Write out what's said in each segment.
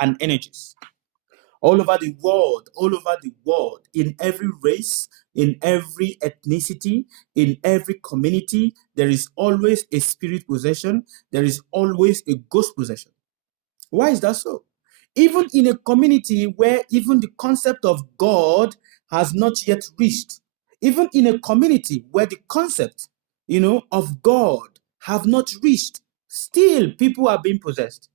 and energies. All over the world, in every race, in every ethnicity, in every community, there is always a spirit possession. There is always a ghost possession. Why is that so? Even in a community where even the concept of God has not yet reached, even in a community where the concept, of God have not reached, still people are being possessed.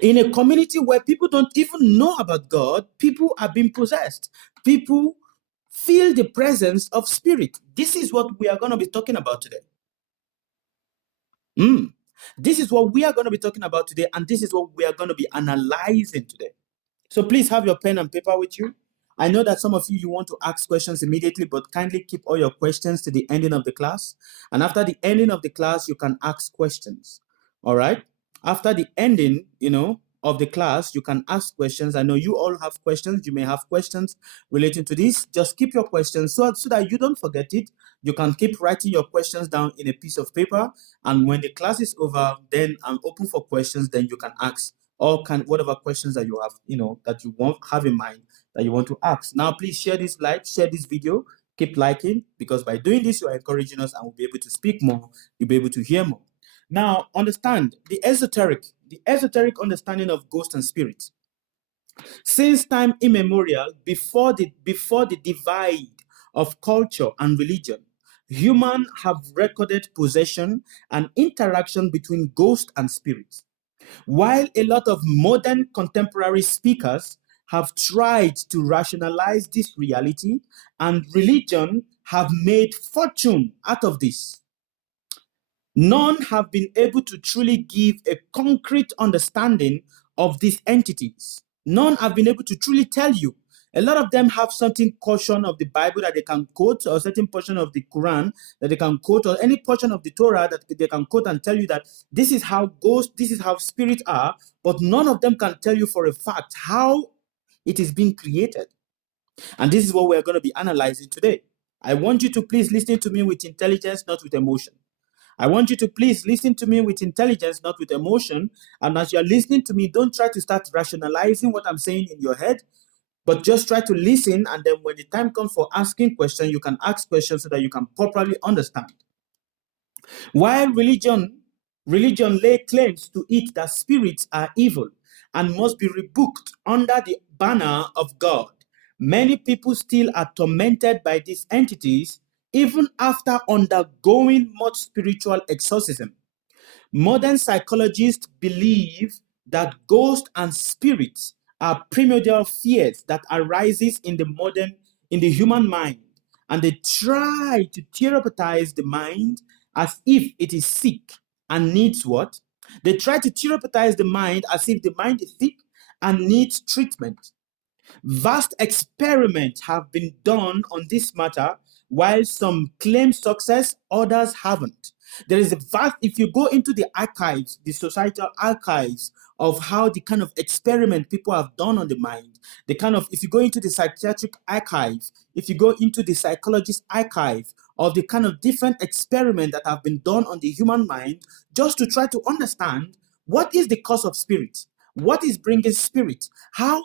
In a community where people don't even know about God, people are being possessed. People feel the presence of spirit. This is what we are going to be talking about today. This is what we are going to be talking about today, and this is what we are going to be analyzing today. So please have your pen and paper with you. I know that some of you want to ask questions immediately, but kindly keep all your questions to the ending of the class. And after the ending of the class, you can ask questions. All right? After the ending, of the class, you can ask questions. I know you all have questions. You may have questions relating to this. Just keep your questions so that you don't forget it. You can keep writing your questions down in a piece of paper. And when the class is over, then I'm open for questions. Then you can ask whatever questions that you have, that you have in mind that you want to ask. Now, please share this video, keep liking, because by doing this, you are encouraging us and we'll be able to speak more, you'll be able to hear more. Now, understand the esoteric understanding of ghosts and spirits. Since time immemorial, before the divide of culture and religion, humans have recorded possession and interaction between ghosts and spirits. While a lot of modern contemporary speakers have tried to rationalize this reality, and religion have made fortune out of this, none have been able to truly give a concrete understanding of these entities. None have been able to truly tell you. A lot of them have certain portion of the Bible that they can quote, or certain portion of the Quran that they can quote, or any portion of the Torah that they can quote and tell you that this is how ghosts, this is how spirits are, but none of them can tell you for a fact how it is being created. And this is what we're going to be analyzing today. I want you to please listen to me with intelligence, not with emotion. I want you to please listen to me with intelligence, not with emotion. And as you're listening to me, don't try to start rationalizing what I'm saying in your head, but just try to listen. And then when the time comes for asking questions, you can ask questions so that you can properly understand. While religion lay claims to it that spirits are evil and must be rebuked under the banner of God, many people still are tormented by these entities even after undergoing much spiritual exorcism. Modern psychologists believe that ghosts and spirits are primordial fears that arises in the human mind, and they try to therapeutize the mind as if it is sick and needs what? They try to therapeutize the mind as if the mind is sick and needs treatment. Vast experiments have been done on this matter. While some claim success, others haven't. There is a vast, if you go into the archives, the societal archives of how the kind of experiment people have done on the mind, if you go into the psychiatric archives, if you go into the psychologist archive of the kind of different experiments that have been done on the human mind, just to try to understand what is the cause of spirit. What is bringing spirit? How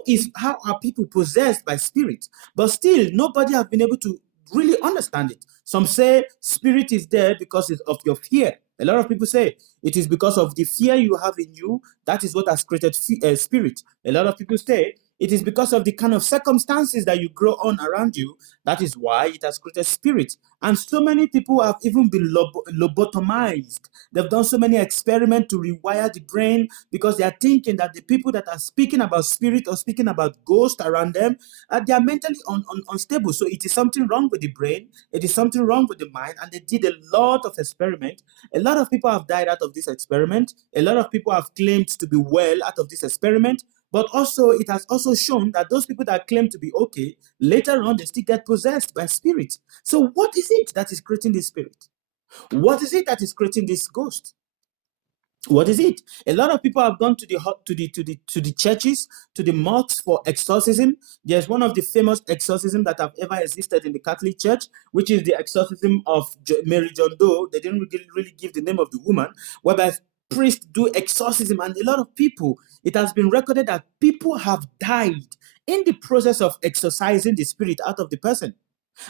are people possessed by spirit? But still, nobody has been able to really understand it. Some say spirit is there because of your fear. A lot of people say it is because of the fear you have in you. That is what has created spirit. A lot of people say it is because of the kind of circumstances that you grow on around you. That is why it has created spirit. And so many people have even been lobotomized. They've done so many experiments to rewire the brain because they are thinking that the people that are speaking about spirit or speaking about ghosts around them, they are mentally unstable. So it is something wrong with the brain. It is something wrong with the mind. And they did a lot of experiments. A lot of people have died out of this experiment. A lot of people have claimed to be well out of this experiment. But also, it has also shown that those people that claim to be okay, later on, they still get possessed by spirits. So what is it that is creating this spirit? What is it that is creating this ghost? What is it? A lot of people have gone to the churches, to the mosques for exorcism. There's one of the famous exorcisms that have ever existed in the Catholic Church, which is the exorcism of Mary John Doe. They didn't really give the name of the woman, whereby priests do exorcism, and a lot of people, it has been recorded that people have died in the process of exorcising the spirit out of the person.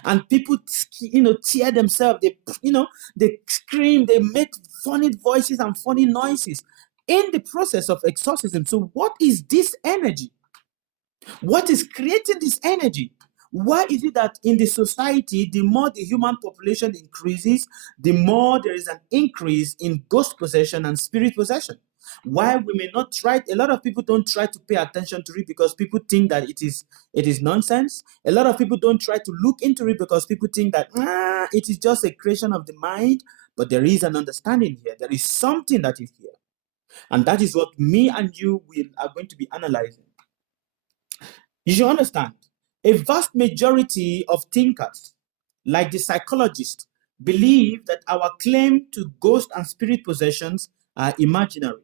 And people, tear themselves. They scream. They make funny voices and funny noises in the process of exorcism. So, what is this energy? What is creating this energy? Why is it that in the society, the more the human population increases, the more there is an increase in ghost possession and spirit possession? Why we may not try, a lot of people don't try to pay attention to it because people think that it is nonsense. A lot of people don't try to look into it because people think that it is just a creation of the mind. But there is an understanding here. There is something that is here. And that is what me and you are going to be analyzing. You should understand, a vast majority of thinkers, like the psychologists, believe that our claim to ghost and spirit possessions are imaginary.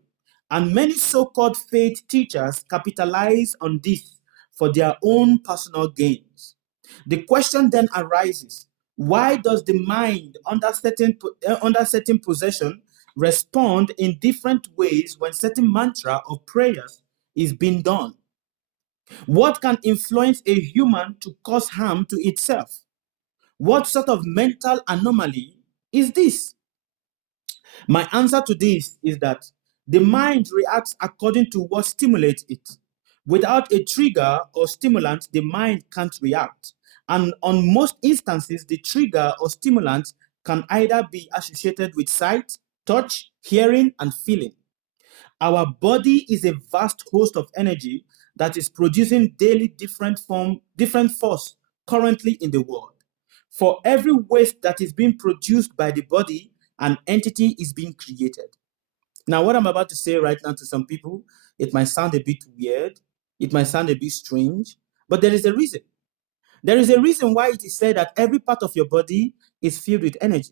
And many so-called faith teachers capitalize on this for their own personal gains. The question then arises, why does the mind under certain possession respond in different ways when certain mantra or prayers is being done? What can influence a human to cause harm to itself? What sort of mental anomaly is this? My answer to this is that the mind reacts according to what stimulates it. Without a trigger or stimulant, the mind can't react. And on most instances, the trigger or stimulant can either be associated with sight, touch, hearing, and feeling. Our body is a vast host of energy that is producing daily different force currently in the world. For every waste that is being produced by the body, an entity is being created. Now, what I'm about to say right now to some people, it might sound a bit weird, it might sound a bit strange, but there is a reason. There is a reason why it is said that every part of your body is filled with energy.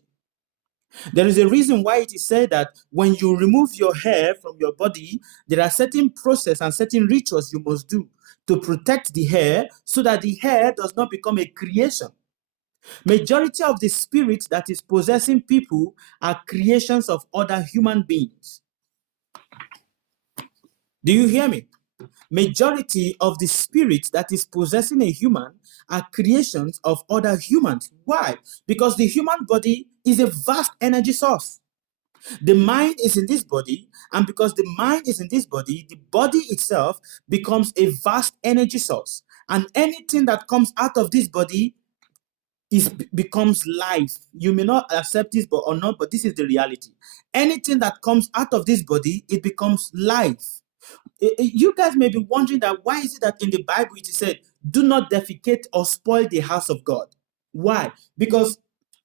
There is a reason why it is said that when you remove your hair from your body, there are certain processes and certain rituals you must do to protect the hair so that the hair does not become a creation. Majority of the spirit that is possessing people are creations of other human beings. Do you hear me? Majority of the spirit that is possessing a human are creations of other humans. Why? Because the human body is a vast energy source. The mind is in this body, and because the mind is in this body, the body itself becomes a vast energy source. And anything that comes out of this body becomes life. You may not accept this or not, but this is the reality. Anything that comes out of this body, it becomes life. You guys may be wondering that why is it that in the Bible it is said, do not defecate or spoil the house of God? Why? Because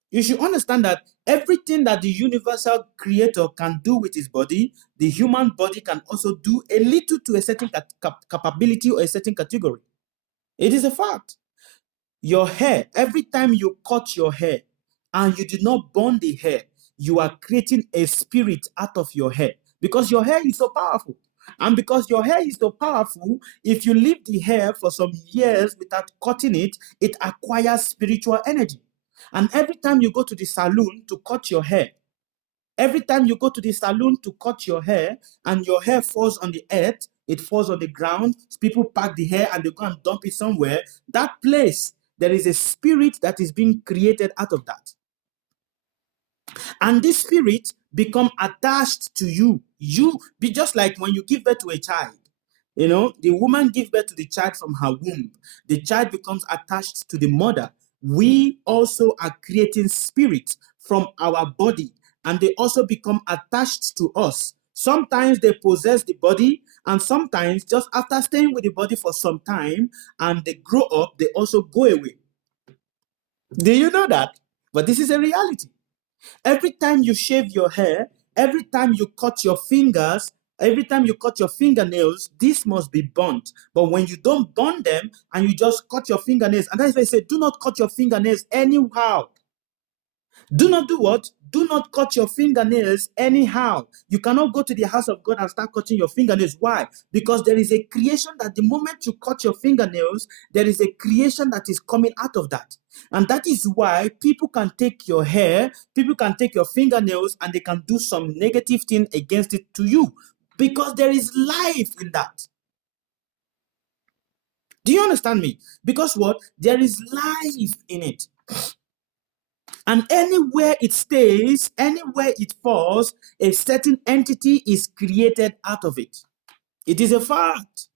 you should understand that everything that the universal creator can do with his body, the human body can also do a little to a certain capability or a certain category. It is a fact. Your hair, every time you cut your hair and you did not burn the hair, you are creating a spirit out of your hair because your hair is so powerful. And because your hair is so powerful, if you leave the hair for some years without cutting it, it acquires spiritual energy. And every time you go to the salon to cut your hair, every time you go to the salon to cut your hair and your hair falls on the earth, it falls on the ground, people pack the hair and they go and dump it somewhere, that place, there is a spirit that is being created out of that. And this spirit become attached to you. You be just like when you give birth to a child. You know, the woman gives birth to the child from her womb. The child becomes attached to the mother. We also are creating spirits from our body, and they also become attached to us. Sometimes they possess the body, and sometimes just after staying with the body for some time and they grow up, they also go away. Do you know that? But this is a reality. Every time you shave your hair, every time you cut your fingers, every time you cut your fingernails, this must be burnt. But when you don't burn them and you just cut your fingernails, and that's why I say, do not cut your fingernails anyhow. Do not do what? Do not cut your fingernails anyhow. You cannot go to the house of God and start cutting your fingernails. Why? Because there is a creation that the moment you cut your fingernails, there is a creation that is coming out of that. And that is why people can take your hair, people can take your fingernails, and they can do some negative thing against it to you. Because there is life in that. Do you understand me? Because what? There is life in it. And anywhere it stays, anywhere it falls, a certain entity is created out of it. It is a fact.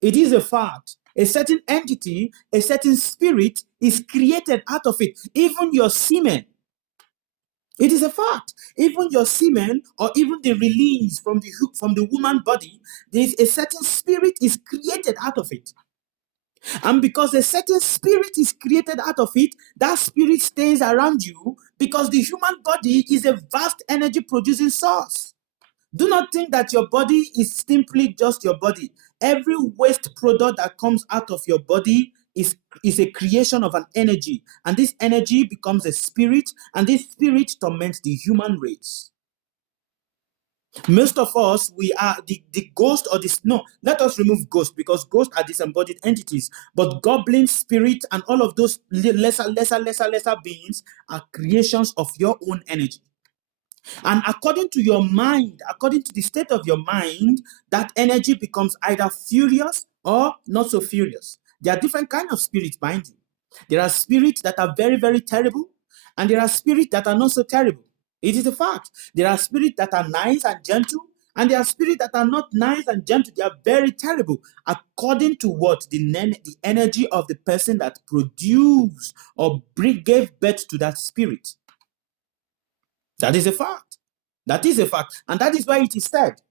It is a fact. A certain entity, a certain spirit is created out of it. Even your semen. It is a fact. Even your semen, or even the release from the woman body, there is a certain spirit is created out of it. And because a certain spirit is created out of it, that spirit stays around you because the human body is a vast energy producing source. Do not think that your body is simply just your body. Every waste product that comes out of your body is a creation of an energy. And this energy becomes a spirit, and this spirit torments the human race. Most of us, we are the ghost or this. No, let us remove ghost, because ghosts are disembodied entities. But goblin, spirit, and all of those lesser beings are creations of your own energy. And according to your mind, according to the state of your mind, that energy becomes either furious or not so furious. There are different kinds of spirits behind you. There are spirits that are very, very terrible, and there are spirits that are not so terrible. It is a fact. There are spirits that are nice and gentle, and there are spirits that are not nice and gentle. They are very terrible, according to what the energy of the person that produced or gave birth to that spirit. That is a fact. That is a fact. And that is why it is said,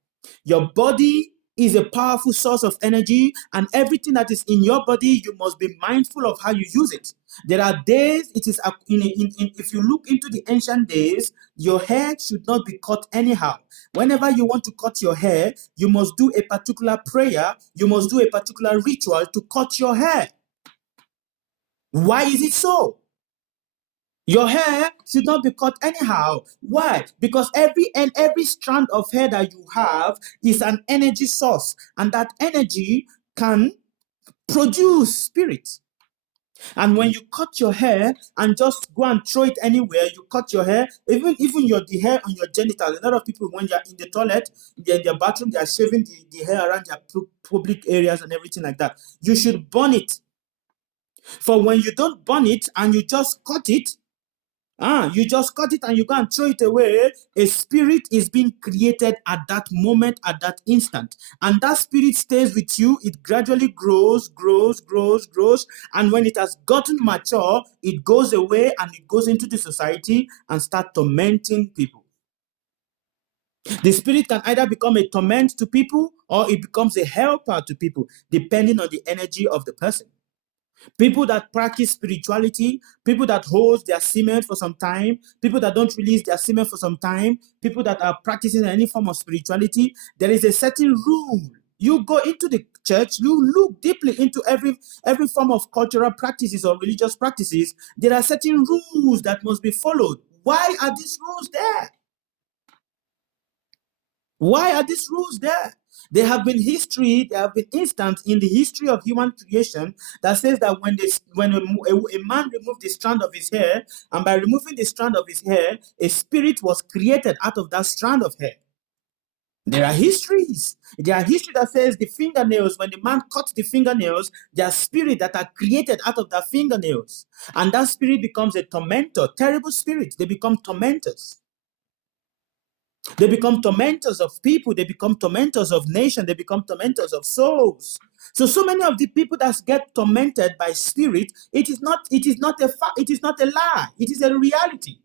your body is a powerful source of energy, and everything that is in your body, you must be mindful of how you use it. There are days, it is if you look into the ancient days, your hair should not be cut anyhow. Whenever you want to cut your hair, you must do a particular prayer, you must do a particular ritual to cut your hair. Why is it so? Your hair should not be cut anyhow. Why? Because every strand of hair that you have is an energy source, and that energy can produce spirit. And when you cut your hair and just go and throw it anywhere, you cut your hair, even the hair on your genitals. A lot of people, when they are in the toilet, they're in their bathroom, they are shaving the hair around their public areas and everything like that. You should burn it. For when you don't burn it and you just cut it, you just cut it and you go and throw it away. A spirit is being created at that moment, at that instant. And that spirit stays with you. It gradually grows. And when it has gotten mature, it goes away and it goes into the society and start tormenting people. The spirit can either become a torment to people or it becomes a helper to people, depending on the energy of the person. People that practice spirituality, people that hold their semen for some time, people that don't release their semen for some time, people that are practicing any form of spirituality, there is a certain rule. You go into the church, you look deeply into every form of cultural practices or religious practices. There are certain rules that must be followed. Why are these rules there? Why are these rules there? There have been instances in the history of human creation that says that when a man removed the strand of his hair, and by removing the strand of his hair, a spirit was created out of that strand of hair. There are histories. There are history that says the fingernails, when the man cuts the fingernails, there are spirits that are created out of that fingernails. And that spirit becomes a tormentor, terrible spirit. They become tormentors. They become tormentors of people. They become tormentors of nations. They become tormentors of souls. So many of the people that get tormented by spirit, it is not a fact. It is not a lie. It is a reality.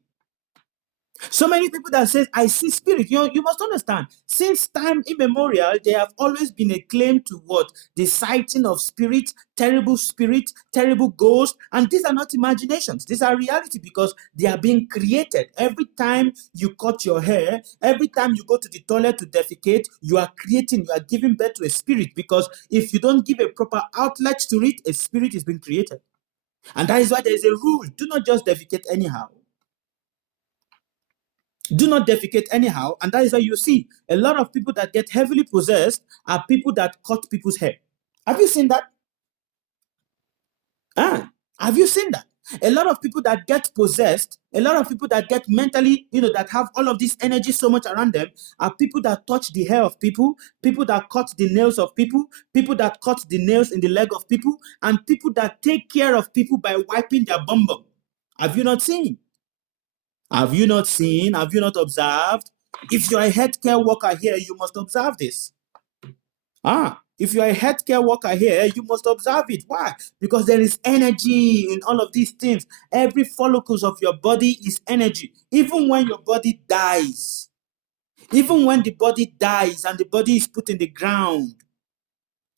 So many people that say, I see spirit. You must understand, since time immemorial, there have always been a claim to what? The sighting of spirit, terrible ghosts. And these are not imaginations. These are reality because they are being created. Every time you cut your hair, every time you go to the toilet to defecate, you are giving birth to a spirit, because if you don't give a proper outlet to it, a spirit is being created. And that is why there is a rule. Do not just defecate anyhow. Do not defecate anyhow. And that is why you see a lot of people that get heavily possessed are people that cut people's hair. Have you seen that? Have you seen that? A lot of people that get possessed, a lot of people that get mentally, that have all of this energy so much around them, are people that touch the hair of people, people that cut the nails of people, people that cut the nails in the leg of people, and people that take care of people by wiping their bum bum. Have you not seen? Have you not seen? Have you not observed? If you're a healthcare worker here, you must observe this. If you are a healthcare worker here, you must observe it. Why? Because there is energy in all of these things. Every follicles of your body is energy. Even when your body dies, even when the body dies and the body is put in the ground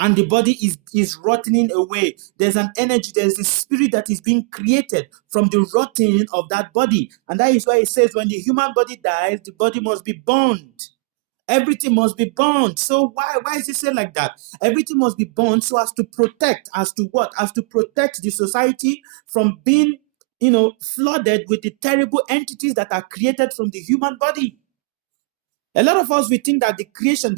and the body is rotting away, there's an energy, there's a spirit that is being created from the rotting of that body. And that is why it says when the human body dies, the body must be burned. Everything must be burned. So why is it said like that? Everything must be burned so as to protect, as to what? As to protect the society from being, flooded with the terrible entities that are created from the human body. A lot of us, we think that the creation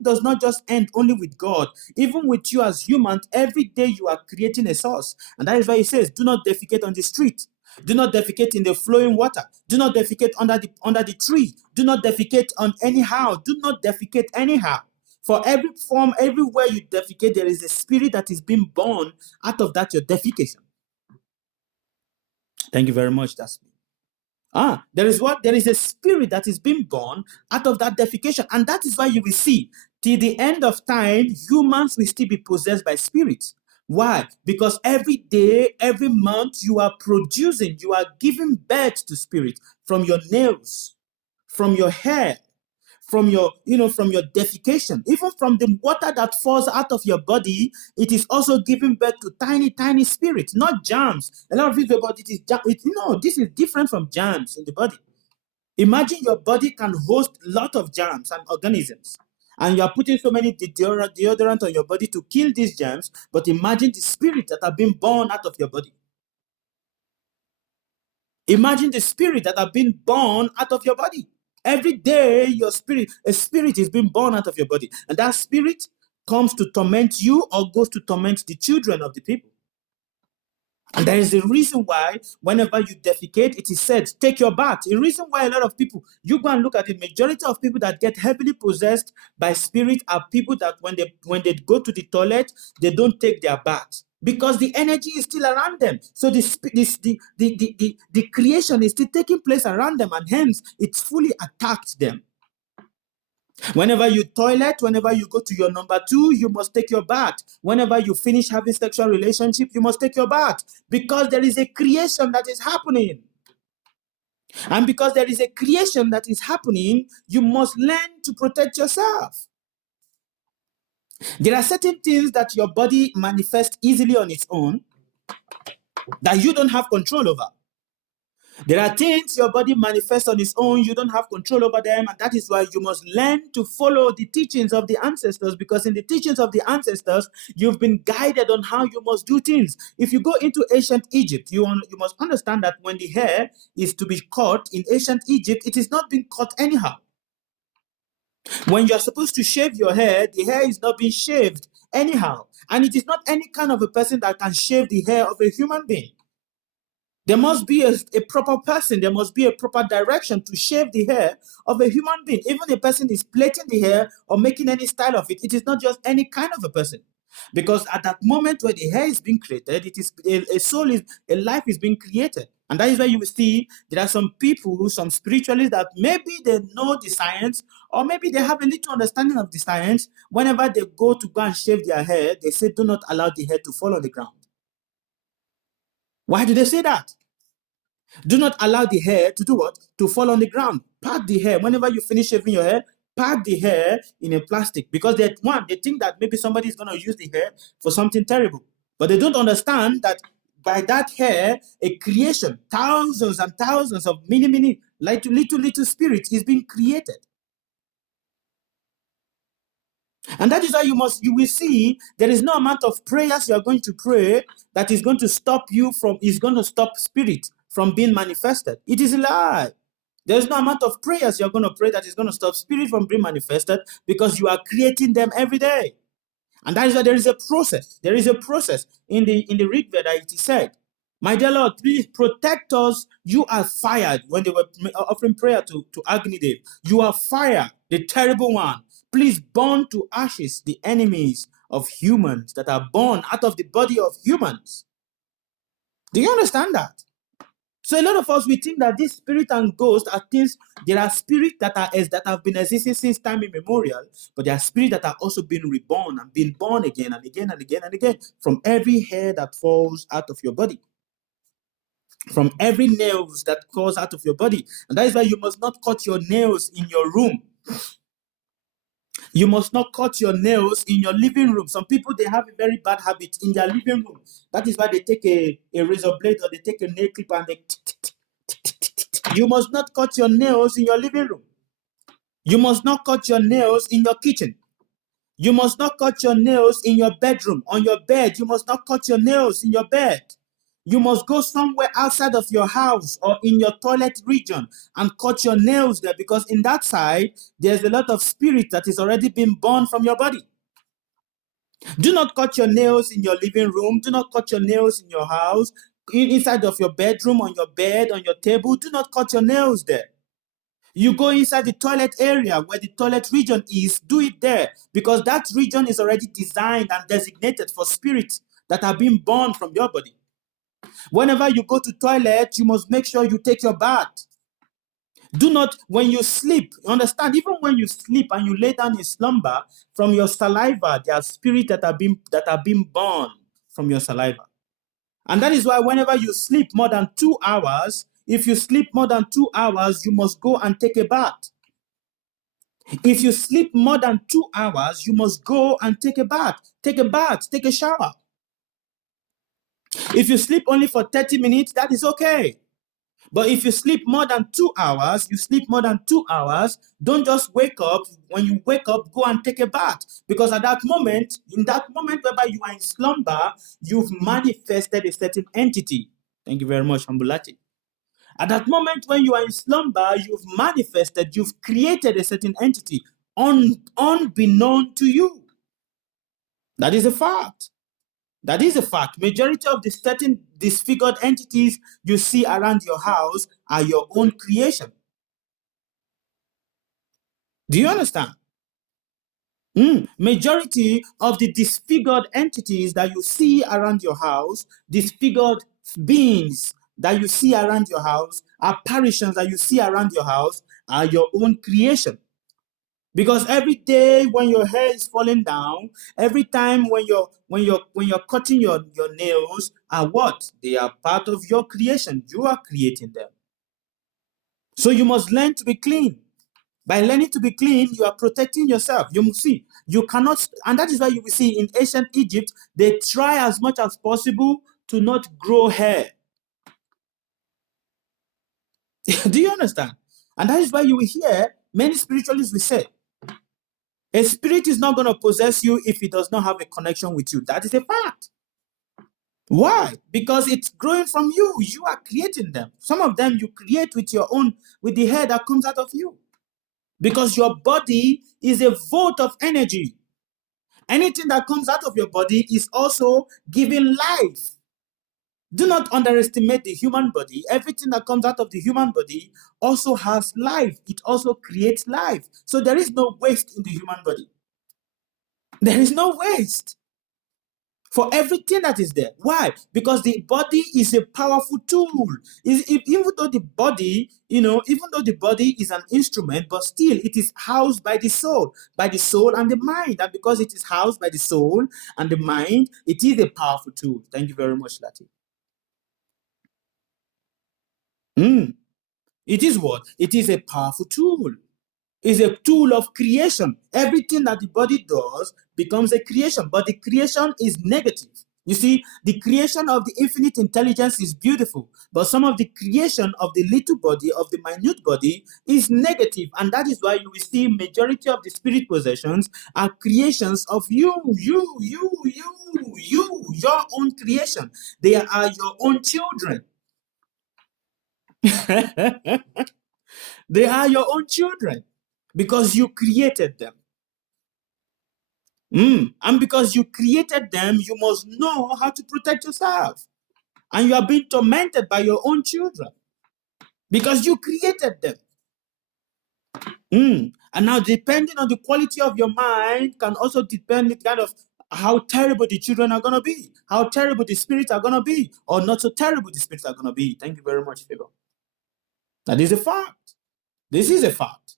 does not just end only with God. Even with you as humans, every day you are creating a source. And that is why he says, do not defecate on the street. Do not defecate in the flowing water. Do not defecate under the tree. Do not defecate on anyhow. Do not defecate anyhow. For every form, everywhere you defecate, there is a spirit that is being born out of that your defecation. Thank you very much. That's me. There is a spirit that is being born out of that defecation. And that is why you will see, till the end of time, humans will still be possessed by spirits. Why? Because every day, every month, you are giving birth to spirits from your nails, from your hair, from your defecation, even from the water that falls out of your body. It is also giving birth to tiny spirits, not germs. A lot of people about it is this is different from germs in the body. Imagine your body can host a lot of germs and organisms, and you are putting so many deodorant on your body to kill these germs. But imagine the spirits that are being born out of your body. Imagine the spirit that have been born out of your body. Every day, a spirit is being born out of your body. And that spirit comes to torment you or goes to torment the children of the people. And there is a reason why whenever you defecate, it is said, take your bath. A reason why a lot of people, you go and look at the majority of people that get heavily possessed by spirit are people that when they go to the toilet, they don't take their bath. Because the energy is still around them. So the creation is still taking place around them, and hence it's fully attacked them. Whenever you toilet, whenever you go to your number 2, you must take your bath. Whenever you finish having sexual relationship, you must take your bath. Because there is a creation that is happening. And because there is a creation that is happening, you must learn to protect yourself. There are certain things that your body manifests easily on its own that you don't have control over. There are things your body manifests on its own, you don't have control over them, and that is why you must learn to follow the teachings of the ancestors, because in the teachings of the ancestors, you've been guided on how you must do things. If you go into ancient Egypt, you must understand that when the hair is to be cut in ancient Egypt, it is not being cut anyhow. When you're supposed to shave your hair, the hair is not being shaved anyhow. And it is not any kind of a person that can shave the hair of a human being. There must be a proper person. There must be a proper direction to shave the hair of a human being. Even a person is plaiting the hair or making any style of it, it is not just any kind of a person. Because at that moment where the hair is being created, it is a life is being created. And that is why you will see there are some people, some spiritualists that maybe they know the science, or maybe they have a little understanding of the science. Whenever they go and shave their hair, they say, do not allow the hair to fall on the ground. Why do they say that? Do not allow the hair to do what? To fall on the ground. Pack the hair. Whenever you finish shaving your hair, pack the hair in a plastic. Because they think that maybe somebody is going to use the hair for something terrible. But they don't understand that by that hair, a creation, thousands and thousands of many, little spirits is being created. And that is why you will see there is no amount of prayers you are going to pray that is going to stop spirit from being manifested. It is a lie. There's no amount of prayers you're going to pray that is going to stop spirit from being manifested, because you are creating them every day. And that is why there is a process. There is a process in the Rig Veda. It is said, "My dear Lord, please protect us. You are fired." When they were offering prayer to Agni Dev, "You are fire, the terrible one. Please burn to ashes the enemies of humans that are born out of the body of humans." Do you understand that? So a lot of us, we think that this spirit and ghost are things. There are spirits that have been existing since time immemorial, but there are spirits that are also being reborn and being born again and again and again and again from every hair that falls out of your body, from every nails that falls out of your body. And that is why you must not cut your nails in your room. You must not cut your nails in your living room. Some people, they have a very bad habit in their living room. That is why they take a razor blade or they take a nail clip and they. You must not cut your nails in your living room. You must not cut your nails in your kitchen. You must not cut your nails in your bedroom, on your bed. You must not cut your nails in your bed. You must go somewhere outside of your house or in your toilet region and cut your nails there, because in that side, there's a lot of spirit that is already been born from your body. Do not cut your nails in your living room. Do not cut your nails in your house, inside of your bedroom, on your bed, on your table. Do not cut your nails there. You go inside the toilet area where the toilet region is, do it there, because that region is already designed and designated for spirits that are being born from your body. Whenever you go to toilet, you must make sure you take your bath. Do not, when you sleep, understand, even when you sleep and you lay down in slumber, from your saliva, there are spirits that are being born from your saliva. And that is why whenever you sleep more than 2 hours, if you sleep more than 2 hours, you must go and take a bath. If you sleep more than 2 hours, you must go and take a bath. Take a shower. If you sleep only for 30 minutes, that is okay. But if you sleep more than 2 hours, don't just wake up. When you wake up, go and take a bath. Because in that moment whereby you are in slumber, you've manifested a certain entity. Thank you very much, Ambulati. At that moment when you are in slumber, you've created a certain entity unbeknown to you. That is a fact. That is a fact. Majority of the certain disfigured entities you see around your house are your own creation. Do you understand? Majority of the disfigured entities that you see around your house, disfigured beings that you see around your house, apparitions that you see around your house, are your own creation. Because every day when your hair is falling down, every time when you're cutting your nails, are what? They are part of your creation. You are creating them. So you must learn to be clean. By learning to be clean, you are protecting yourself. You must see, you cannot, and that is why you will see in ancient Egypt, they try as much as possible to not grow hair. Do you understand? And that is why you will hear many spiritualists will say, a spirit is not going to possess you if it does not have a connection with you. That is a fact. Why? Because it's growing from you. You are creating them. Some of them you create with the hair that comes out of you. Because your body is a volt of energy. Anything that comes out of your body is also giving life. Do not underestimate the human body. Everything that comes out of the human body also has life. It also creates life. So there is no waste in the human body. There is no waste for everything that is there. Why? Because the body is a powerful tool. Even though the body is an instrument, but still it is housed by the soul and the mind. And because it is housed by the soul and the mind, it is a powerful tool. Thank you very much, Lati. It is what? It is a powerful tool. Is a tool of creation. Everything that the body does becomes a creation, but the creation is negative. You see, the creation of the infinite intelligence is beautiful, but some of the creation of the little body, of the minute body, is negative. And that is why you will see majority of the spirit possessions are creations of your own creation. They are your own children. They are your own children because you created them. And because you created them, you must know how to protect yourself. And you are being tormented by your own children because you created them. And now, depending on the quality of your mind, can also depend kind of how terrible the children are going to be, how terrible the spirits are going to be, or not so terrible the spirits are going to be. Thank you very much, Favor. That is a fact. This is a fact.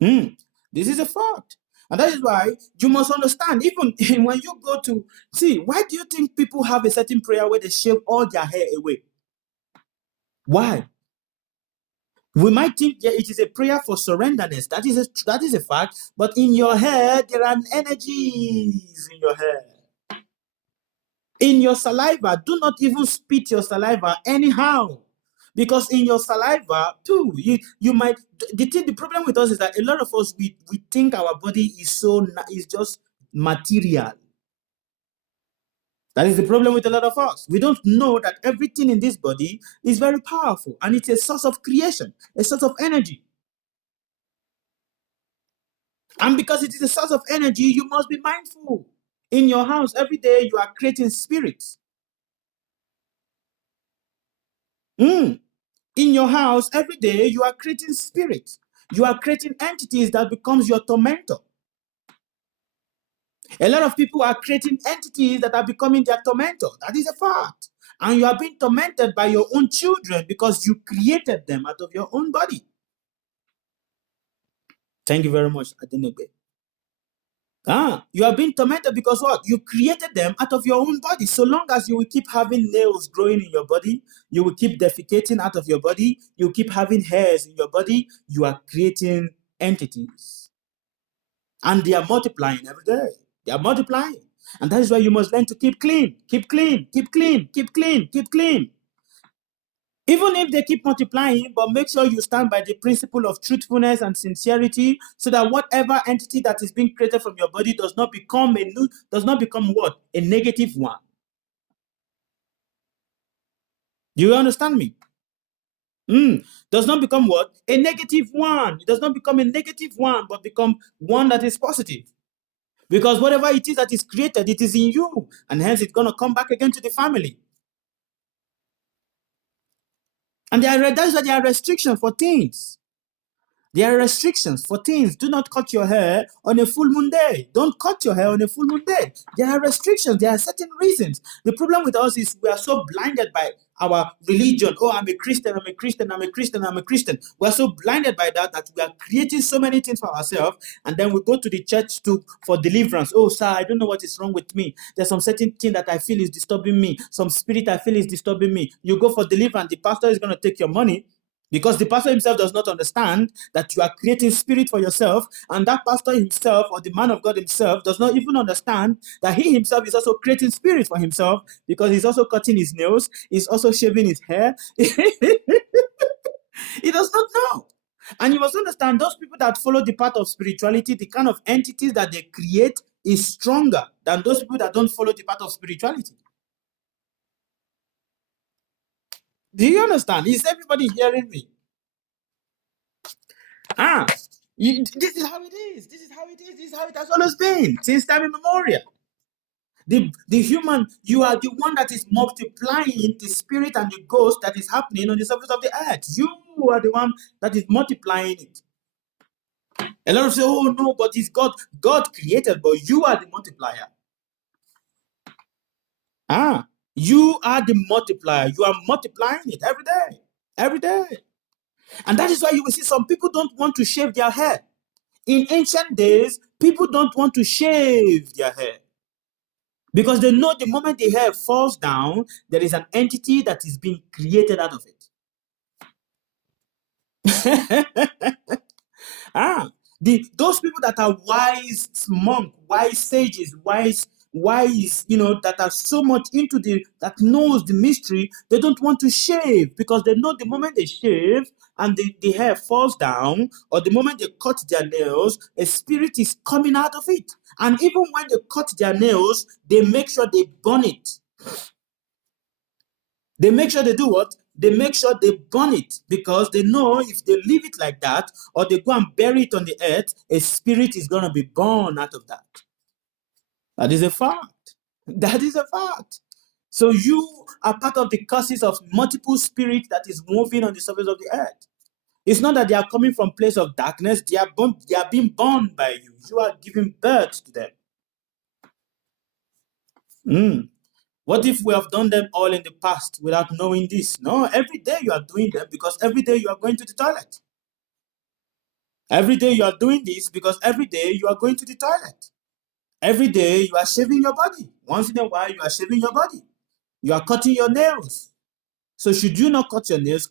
This is a fact. And that is why you must understand, even when you go to, see, why do you think people have a certain prayer where they shave all their hair away? Why? We might think it is a prayer for surrenderness. That is a fact. But in your head, there are energies in your head. In your saliva, do not even spit your saliva anyhow. Because in your saliva, too, you might. The problem with us is that a lot of us, we think our body is just material. That is the problem with a lot of us. We don't know that everything in this body is very powerful and it's a source of creation, a source of energy. And because it is a source of energy, you must be mindful. In your house, every day, you are creating spirits. In your house, every day, you are creating spirits. You are creating entities that becomes your tormentor. A lot of people are creating entities that are becoming their tormentor. That is a fact. And you are being tormented by your own children because you created them out of your own body. Thank you very much, Adenegbe. You are being tormented because what? You created them out of your own body. So long as you will keep having nails growing in your body, you will keep defecating out of your body, you keep having hairs in your body, you are creating entities. And they are multiplying every day. They are multiplying. And that is why you must learn to keep clean, keep clean, keep clean, keep clean, keep clean. Even if they keep multiplying, but make sure you stand by the principle of truthfulness and sincerity, so that whatever entity that is being created from your body does not become what? A negative one. Do you understand me? Does not become what? A negative one. It does not become a negative one, but become one that is positive. Because whatever it is that is created, it is in you. And hence it's going to come back again to the family. And that's why there are restrictions for things. There are restrictions for things. Do not cut your hair on a full moon day. Don't cut your hair on a full moon day. There are restrictions. There are certain reasons. The problem with us is we are so blinded by our religion. Oh, I'm a Christian, I'm a Christian, I'm a Christian, I'm a Christian. We are so blinded by that we are creating so many things for ourselves. And then we go to the church for deliverance. Oh, sir, I don't know what is wrong with me. There's some certain thing that I feel is disturbing me. Some spirit I feel is disturbing me. You go for deliverance. The pastor is going to take your money. Because the pastor himself does not understand that you are creating spirit for yourself, and that pastor himself or the man of God himself does not even understand that he himself is also creating spirit for himself, because he's also cutting his nails, he's also shaving his hair. He does not know. And you must understand, those people that follow the path of spirituality, the kind of entities that they create is stronger than those people that don't follow the path of spirituality. Do you understand? Is everybody hearing me? This is how it is. This is how it is. This is how it has always been since time immemorial. The human, you are the one that is multiplying the spirit and the ghost that is happening on the surface of the earth. You are the one that is multiplying it. A lot of say, oh no, but it's God. God created, but you are the multiplier. You are the multiplier. You are multiplying it every day. Every day. And that is why you will see some people don't want to shave their hair. In ancient days, people don't want to shave their hair because they know the moment the hair falls down, there is an entity that is being created out of it. Those people that are wise monk, wise sages, wise, that are so much that knows the mystery, they don't want to shave because they know the moment they shave and the hair falls down, or the moment they cut their nails, a spirit is coming out of it. And even when they cut their nails, they make sure they burn it. They make sure they do what? they make sure they burn it, because they know if they leave it like that or they go and bury it on the earth, a spirit is going to be born out of that. That is a fact. That is a fact. So you are part of the curses of multiple spirits that is moving on the surface of the earth. It's not that they are coming from place of darkness. They are being born by you. You are giving birth to them. What if we have done them all in the past without knowing this? No, every day you are doing them, because every day you are going to the toilet. Every day you are doing this because every day you are going to the toilet. Every day you are shaving your body. Once in a while you are shaving your body. You are cutting your nails. So should you not cut your nails,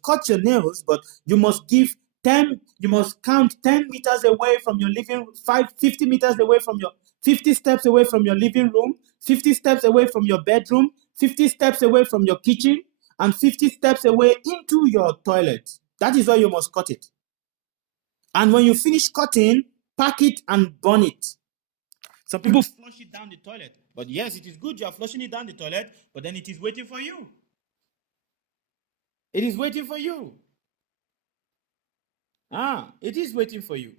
but you must give 10, you must count 10 meters away from your living room, 50 meters away from your, 50 steps away from your living room, 50 steps away from your bedroom, 50 steps away from your kitchen, and 50 steps away into your toilet. That is why you must cut it. And when you finish cutting, pack it and burn it. Some people flush it down the toilet. But yes, it is good you are flushing it down the toilet, but then it is waiting for you. It is waiting for you. It is waiting for you.